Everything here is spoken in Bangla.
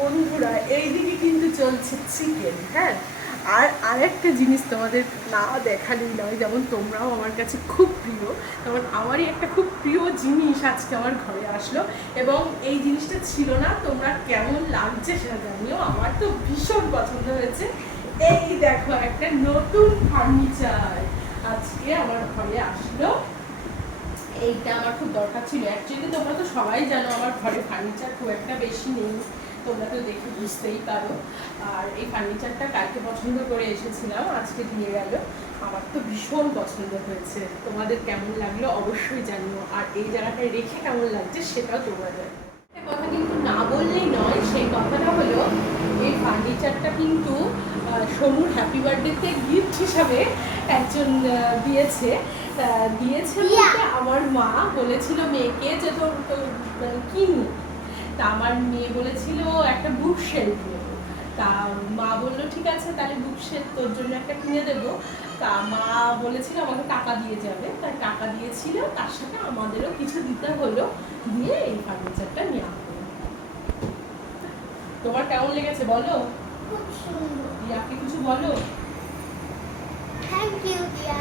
বন্ধুরা এইদিকে কিন্তু চলছে চিকেন, হ্যাঁ। আর আরেকটা জিনিস তোমাদের না দেখালেই নয়, যেমন তোমরাও আমার কাছে খুব প্রিয়, তেমন আমারই একটা খুব প্রিয় জিনিস আজকে আমার ঘরে আসলো। এবং এই জিনিসটা ছিল না, তোমরা কেমন লাগছে সেটা জানিও। আমার তো ভীষণ পছন্দ হয়েছে। এই দেখো একটা নতুন ফার্নিচার আজকে আমার ঘরে আসলো। এইটা আমার খুব দরকার ছিল অ্যাকচুয়ালি। তোমরা তো সবাই জানো আমার ঘরে ফার্নিচার খুব একটা বেশি নেই, তোমরা তো দেখে বুঝতেই পারো। আর এই ফার্নিচারটা কালকে পছন্দ করে এসেছিলাম, আজকে দিয়ে গেল। আমার তো ভীষণ পছন্দ হয়েছে, তোমাদের কেমন লাগলো অবশ্যই জানিও। আর এই জায়গাটায় রেখে কেমন লাগছে সেটাও তোমরা জানো। একটা কথা কিন্তু না বললেই নয়, সেই কথাটা হলো এই ফার্নিচারটা কিন্তু সমুর হ্যাপি বার্থডেতে গিফট হিসাবে একজন দিয়েছে। দিয়েছে বলতে আমার মা বলেছিল মেয়েকে যে তোর কিনি। তা আমার মেয়ে বলেছিল একটা বুক শেলফ নেবো। তা মা বললো ঠিক আছে তাহলে বুক শেলফ তোর জন্য একটা কিনে দেবো। তা মা বলেছিল আমাকে টাকা দিয়ে যাবে, তাই টাকা দিয়েছিল, তার সাথে আমাদেরও কিছু দিতে হলো, দিয়ে এই ফার্নিচারটা নেওয়া হলো। তোমার কেমন লেগেছে বলো? খুব সুন্দর। রিয়াকে কিছু বলো। থ্যাংক ইউ দিয়া।